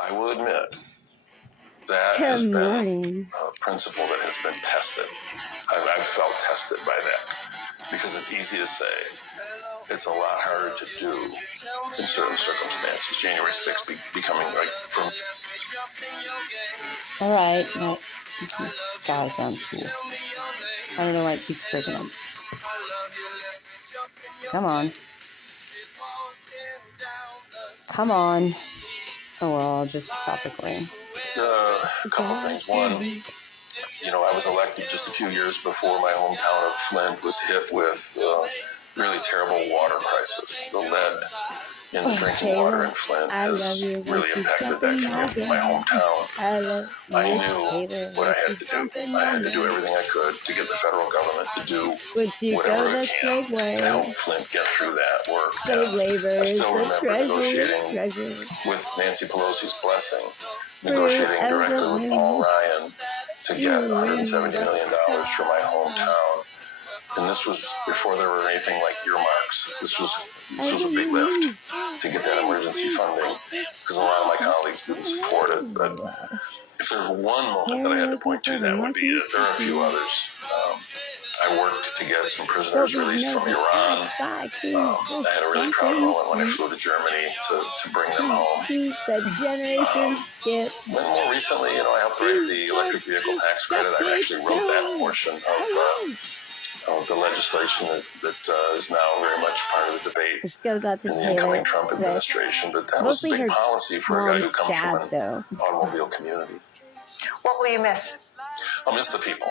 I will admit that has been a principle that has been tested. I've felt tested by that because it's easy to say. It's a lot harder to do in certain circumstances. January 6th becoming like from. All right, no, this guy sounds cool. I don't know why it keeps breaking up. Come on. Come on. Oh well, I'll just stop recording. A couple things. One, I was elected just a few years before my hometown of Flint was hit with really terrible water crisis. The lead in the drinking water in Flint has really impacted that community, my hometown. I knew what I had to do. I had to do everything I could to get the federal government to do whatever it can to help Flint get through that work. I still remember negotiating with Nancy Pelosi's blessing, negotiating directly with Paul Ryan to get $170 million for my hometown. And this was before there were anything like earmarks. This was a big lift to get that emergency funding because a lot of my colleagues didn't support it. But if there's one moment that I had to point to, that would be it. There are a few others. I worked to get some prisoners released from Iran. I had a really proud moment when I flew to Germany to bring them home. Then more recently, I helped write the electric vehicle tax credit. I actually wrote that portion of the legislation that is now very much part of the debate in the incoming Trump administration. But that was a big policy for a guy who comes from an automobile community. What will you miss? I'll miss the people.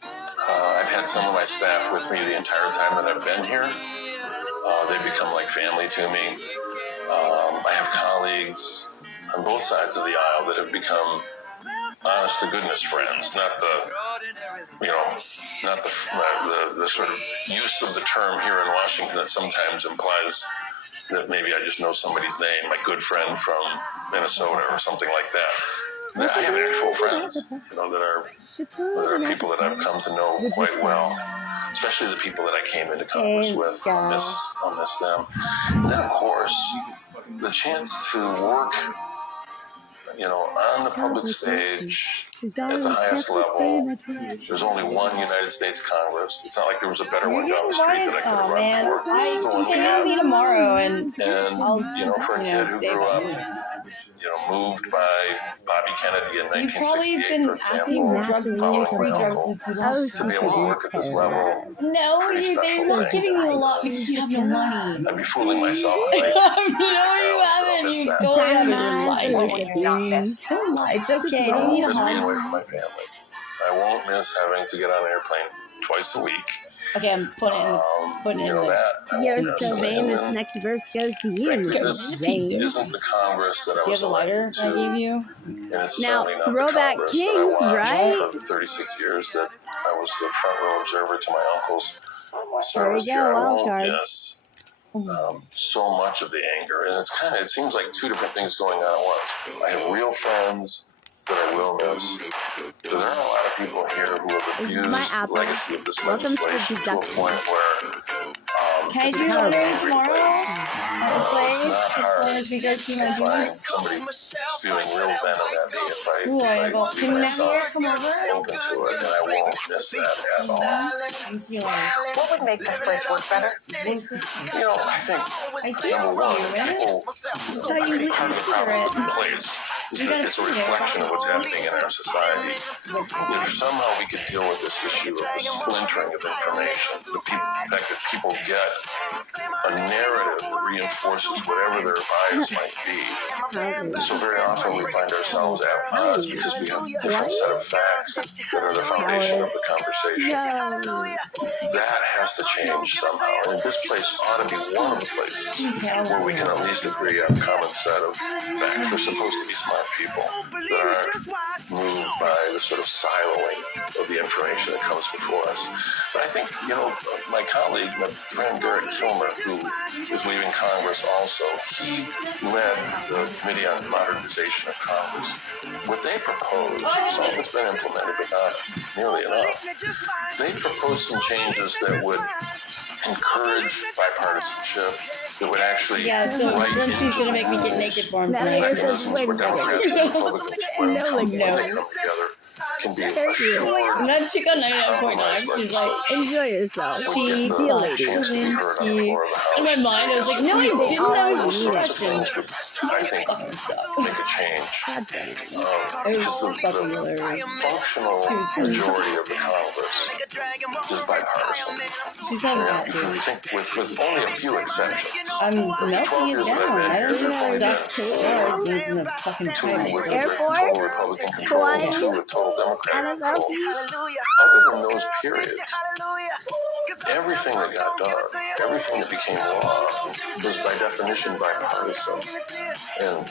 I've had some of my staff with me the entire time that I've been here. They've become like family to me. I have colleagues on both sides of the aisle that have become honest to goodness friends, not the sort of use of the term here in Washington that sometimes implies that maybe I just know somebody's name, my good friend from Minnesota or something like that. I have actual friends, that are people that I've come to know quite well, especially the people that I came into Congress with. I'll miss them. And then, of course, the chance to work, on the public stage at the highest level. There's only one United States Congress. It's not like there was a better one down the street that I could have run for. I can me tomorrow, and for a kid who grew up, moved by Bobby Kennedy in 1968, you've probably been asking for drugs and free drugs to be able to work at this level. No, they're not giving you a lot because you have no money. I'd be fooling myself. No, you haven't. You totally haven't your life. Don't lie. It's okay. I won't miss being away from my family. I won't miss having to get on an airplane twice a week. Okay, I'm putting it in there. You're so famous. Next verse goes to you. This isn't the Congress that I was elected to. Do you have the lighter I gave you? Now, Throwback Kings, right? For the 36 years that I was the front row observer to my uncle's There we service go, here. I wild won't card. miss so much of the anger. And it seems like two different things going on at once. I have real friends that I will miss. There are a lot of people here who have abused the legacy of this legislation to a point where can I do that tomorrow? it's not hard to find somebody spewing real venom at me if I can you never come over? open to it, and I won't miss that at all. What would make this place work better? I think number one, people part of the problem with the place is that it's a reflection of what's happening in our society. If somehow we could deal with this issue of the splintering of information, the fact that people get a narrative that reinforces whatever their bias might be. And so very often we find ourselves at odds because we have a different set of facts that are the foundation of the conversation. That has to change somehow. And this place ought to be one of the places where we can at least agree on a common set of facts. We're supposed to be smart people that aren't moved by the sort of siloing of the information that comes before us. But I think, my colleague, my friend Derek Kilmer, who is leaving Congress also, he led the Committee on Modernization of Congress. What they proposed, some of it's been implemented, but not nearly enough. They proposed some changes that would encourage bipartisanship, that would actually Yeah, so write then she's into gonna make me get rules naked for him Now tonight. you're supposed to wait a Democrats and second. Republicans, No, when like, they no. come together, can be Thank you. assured And that chick on that 99.9, compromise she's like, Enjoy yourself. she Be a lady. chance to be heard on the floor of the House. in my mind, I was like, no, I They didn't. That was always a need it. question. I think Fucking suck. make a change. God damn it. It was Because fucking the hilarious. functional majority of the Congress is bipartisan. She's not Yeah, happy. I think with only a few exceptions. I'm melting it down. I don't think I Yeah. suck stars in a fucking Two title. with Air total Force, Republican control, Hawaii, and two with total Democratic NFL. control. Other than those periods, everything that got done, everything that became law, was by definition bipartisan. And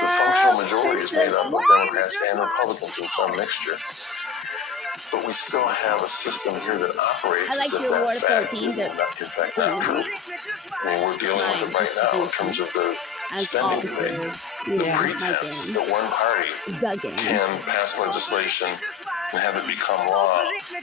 the functional majority is made up of Democrats and Republicans in some mixture. But we still have a system here that operates I like as if your that water fact protein, is but in fact not true. I mean, we're dealing with it right now in terms of the as spending debate. officers, The yeah, my pretense game. that one party The game. can pass legislation and have it become law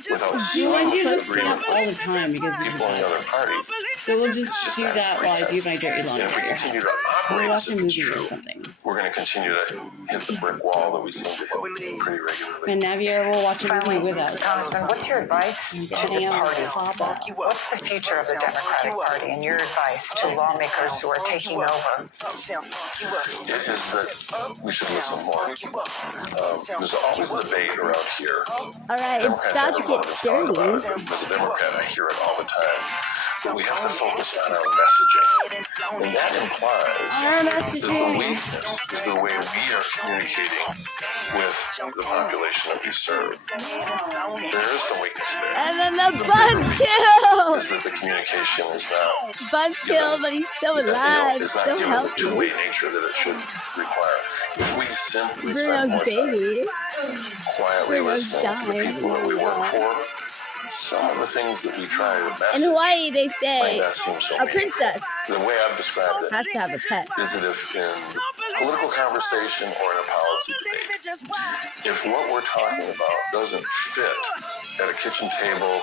without You want you to some look me up agreement all the time because people in the other party. so we'll just do that while I do my dirty And if we laundry. continue to We'll operate watch as a if it's movie or true, something. we're going to continue to hit the brick wall that we seem to hit pretty regularly. And Naviera will watch a movie Finally, with us. Congressman, what's your advice to Hang the out party? with Papa. What's the future of the Democratic Party and your advice to lawmakers who are taking over? It is that we should listen more. There's always a debate around here. Alright, it's Democrats about to have get to talk about dirty. it, but as a Democrat, I hear it all the time. But we have to focus on our messaging. And that implies Our that the messaging. weakness is the way we are communicating with the population that we serve. There is some weakness there. And then the buzzkill! Is that the communication is not Buzzkill, but he's so alive, it's not so given the healthy. two-way nature that it should require. If we simply spend Bruno's more time baby. quietly Bruno's listening to the dying. people that we work for, some of the things that we try to message In Hawaii, they might say not seem so a meaningful. princess The way I've described it has to have a pet. is that if in political conversation or in a policy debate, if what we're talking about doesn't fit at a kitchen table,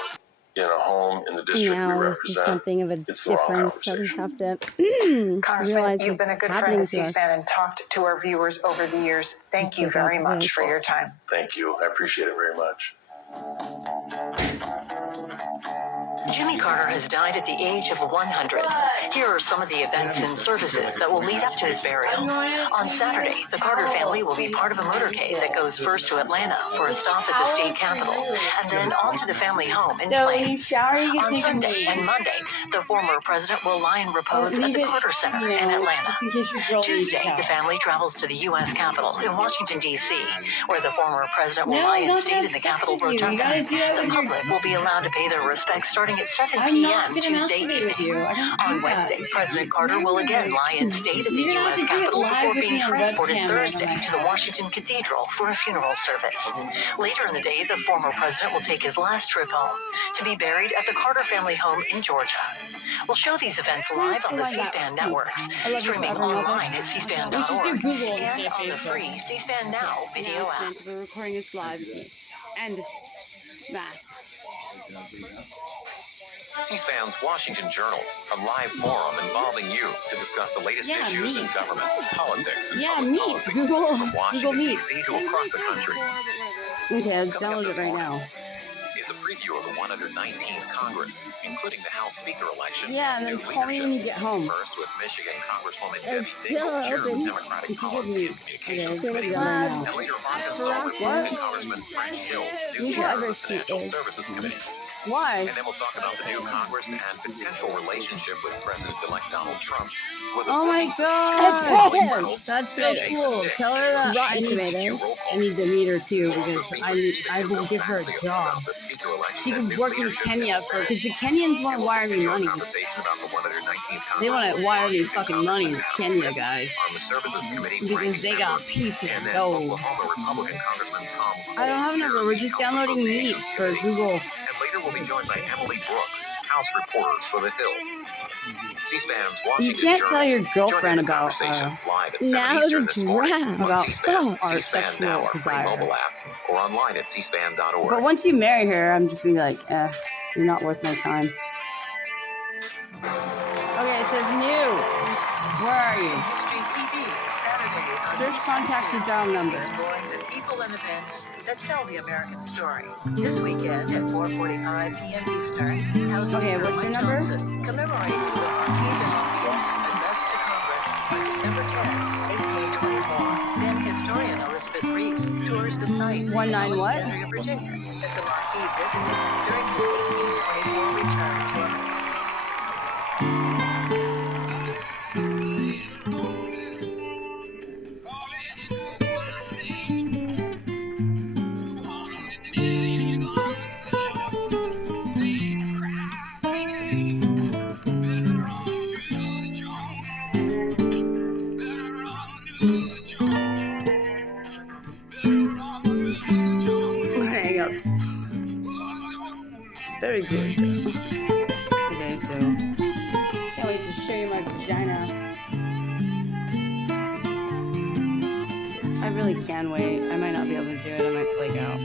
in a home, in the district we Now this is represent, something of a it's the wrong difference, so we conversation. have to Congressman, realize you've what's been a good friend happening to to us. C-SPAN and talked to our viewers over the years. Thank you very much for your time. Thank you. I appreciate it very much. Jimmy Carter has died at the age of 100. Here are some of the events and services that will lead up to his burial. On Saturday, the Carter family will be part of a motorcade that goes first to Atlanta for a stop at the state capitol, and then on to the family home in So when you Plains. shower, you On can think of Sunday me. and Monday, the former president will lie in repose at Leave the it, Carter Center in Atlanta. just in case your girl needs Tuesday, a the towel. family travels to the U.S. Capitol in Washington, D.C., where the former president will No, lie in don't state have in the sex Capitol with you. You Rotunda. gotta do that The with your... public will be allowed to pay their respects starting at 7 I'm not p.m. gonna Tuesday masturbate with evening. you. I don't On do that. Wednesday, President Carter will again lie in state at the You're gonna have U.S. to do it Capitol live before with being me on transported webcam right Thursday on my to the Washington Cathedral for a funeral service. Later in the day, the former president will take his last trip home to be buried at the Carter family home in Georgia. We'll show these events live on the C-SPAN network, I love you streaming forever, mother. online at We should do cspan.org Google and instead of on the Facebook. free C-SPAN Now video app. We're recording this live. And math. C-SPAN's Washington Journal, a live forum involving you to discuss the latest Yeah, issues in Meet. government, politics, and Yeah, public Meet. policy. Google. From Google Washington, Meet. D.C. to across the country. Okay, let's Coming up download this it right morning now. is a preview of the 119th Congress, including the House Speaker election. Yeah, and then new call me when you leadership. get home. First with Michigan Congresswoman It's Debbie still Dingell, chair of the open. Democratic It's a good Policy meet. and Communications Okay, Committee. let's go right And now. later, Arkansas What? Republican Congressman Frank Hill, new chair Whoever of the she Financial is. Services Committee. Why? And then we'll talk about the new Congress and potential relationship with President-elect Donald Trump. with Oh my reports God. Blake Reynolds, That's so Jason cool. Dick, Tell her that Rotten I tomato. need to meet her too because I will give her a job. She can work in Kenya for because the Kenyans want to wire me money. They want to wire me fucking money in Kenya, guys, because they got a piece of gold. I don't have a number. We're just downloading Meet for Google. And later we'll be joined by Emily Brooks, House reporter for The Hill. C-SPAN's You Washington can't Journal. tell your Join in girlfriend the about conversation live at 7 now Eastern the this morning draft. on About C-SPAN, our C-SPAN sexual Now, our free desire. mobile app, or online at cspan.org. But once you marry her, I'm just gonna be like, you're not worth my time. Okay, it says new. Where are you? History TV, Saturdays on Search contacts with dial number. exploring the people and events that tell the American story. This weekend at 4:45 p.m. Eastern, House Okay, Speaker what's your Mike number? Johnson commemorates the Marquis de Lafayette's address to Congress on December 10, 1824. Then historian Elizabeth Reese tours the site 19 what? Alexandria, Virginia, that the Marquis visited during his 1824 return to America. Hang up. Very good. Okay, so can't wait to show you my vagina. I really can wait. I might not be able to do it. I might flake out.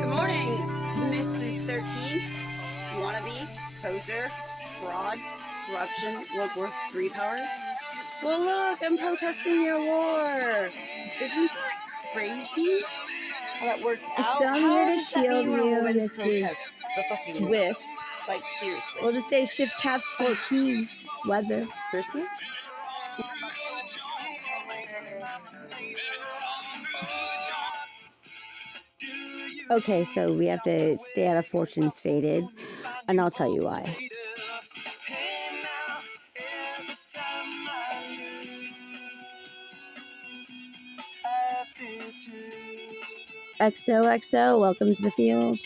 Good morning, Mrs. 13. Wannabe, poser, fraud, corruption, what worth 3 powers? Well, look, I'm protesting your war. Isn't crazy how that works out? So I'm here to does that shield mean when a you, woman Mrs. protests the fucking war? Swift. Like, seriously. We'll just say shift caps 14. Weather. Christmas? Okay, so we have to stay out of Fortune's Faded, and I'll tell you why. XOXO, welcome to the field.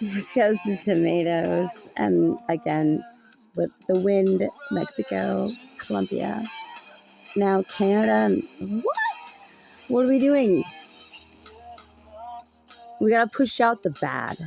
This goes to tomatoes, and again, with the wind, Mexico, Colombia, now Canada. What are we doing? We gotta push out the bad.